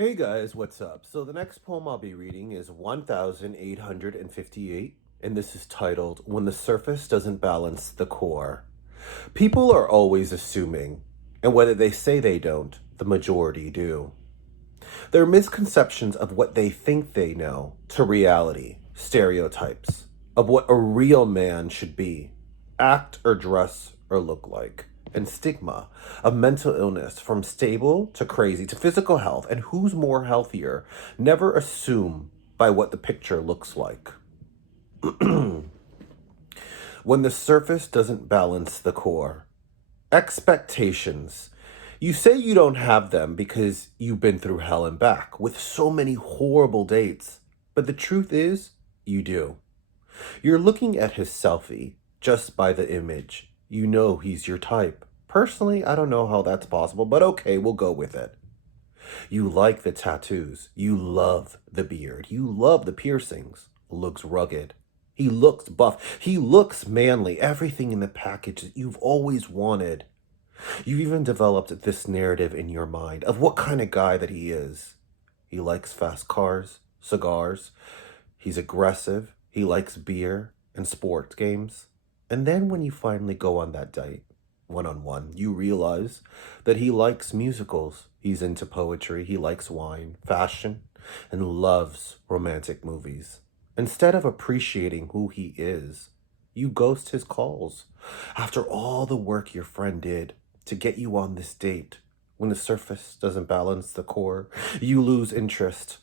Hey guys, what's up? So the next poem I'll be reading is 1858, and this is titled When the Surface Doesn't Balance the Core. People are always assuming, and whether they say they don't, the majority do. Their misconceptions of what they think they know to reality, stereotypes, of what a real man should be, act or dress or look like, and stigma of mental illness from stable to crazy to physical health and who's more healthier. Never assume by what the picture looks like. When the surface doesn't balance the core. Expectations. You say you don't have them because you've been through hell and back with so many horrible dates. But the truth is, you do. You're looking at his selfie just by the image. You know he's your type. Personally, I don't know how that's possible, but okay, we'll go with it. You like the tattoos. You love the beard. You love the piercings. Looks rugged. He looks buff. He looks manly. Everything in the package that you've always wanted. You've even developed this narrative in your mind of what kind of guy that he is. He likes fast cars, cigars. He's aggressive. He likes beer and sports games. And then when you finally go on that date, one-on-one, you realize that he likes musicals. He's into poetry. He likes wine, fashion, and loves romantic movies. Instead of appreciating who he is, you ghost his calls. After all the work your friend did to get you on this date, when the surface doesn't balance the core, you lose interest.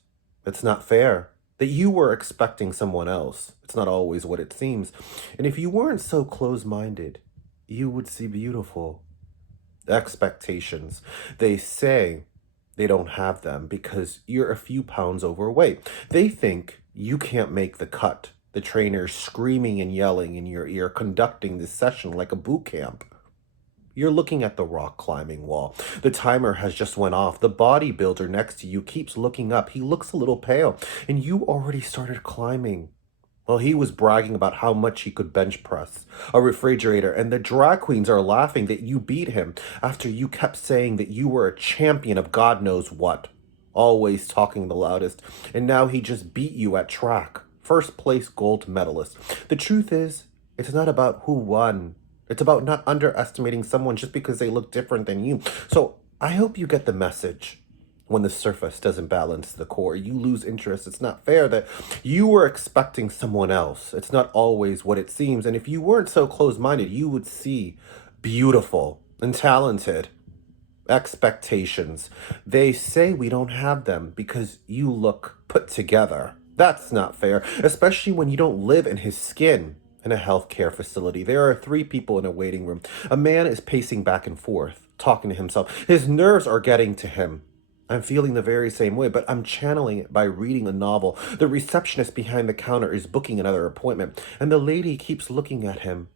It's not fair that you were expecting someone else. It's not always what it seems. And if you weren't so close-minded, you would see beautiful. Expectations. They say they don't have them because you're a few pounds overweight. They think you can't make the cut. The trainer's screaming and yelling in your ear, conducting this session like a boot camp. You're looking at the rock climbing wall. The timer has just went off. The bodybuilder next to you keeps looking up. He looks a little pale, and you already started climbing. Well, he was bragging about how much he could bench press a refrigerator, and the drag queens are laughing that you beat him after you kept saying that you were a champion of God knows what. Always talking the loudest, and now he just beat you at track. First place gold medalist. The truth is, it's not about who won. It's about not underestimating someone just because they look different than you. So I hope you get the message. When the surface doesn't balance the core, you lose interest. It's not fair that you were expecting someone else. It's not always what it seems. And if you weren't so close-minded, you would see beautiful and talented. Expectations. They say we don't have them because you look put together. That's not fair, especially when you don't live in his skin. In a healthcare facility, there are 3 people in a waiting room. A man is pacing back and forth, talking to himself. His nerves are getting to him. I'm feeling the very same way, but I'm channeling it by reading a novel. The receptionist behind the counter is booking another appointment, and the lady keeps looking at him.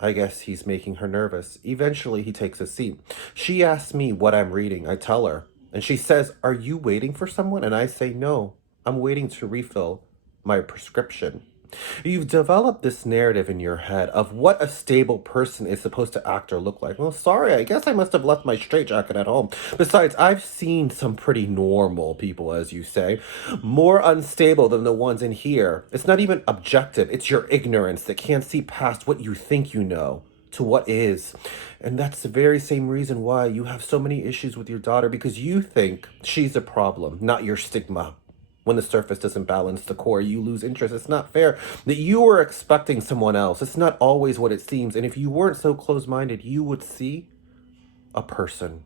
I guess he's making her nervous. Eventually, he takes a seat. She asks me what I'm reading. I tell her, and she says, "Are you waiting for someone?" And I say, "No, I'm waiting to refill my prescription." You've developed this narrative in your head of what a stable person is supposed to act or look like. Well, sorry, I guess I must have left my straitjacket at home. Besides, I've seen some pretty normal people, as you say, more unstable than the ones in here. It's not even objective. It's your ignorance that can't see past what you think you know to what is. And that's the very same reason why you have so many issues with your daughter, because you think she's a problem, not your stigma. When the surface doesn't balance the core, you lose interest. It's not fair that you were expecting someone else. It's not always what it seems. And if you weren't so close-minded, you would see a person.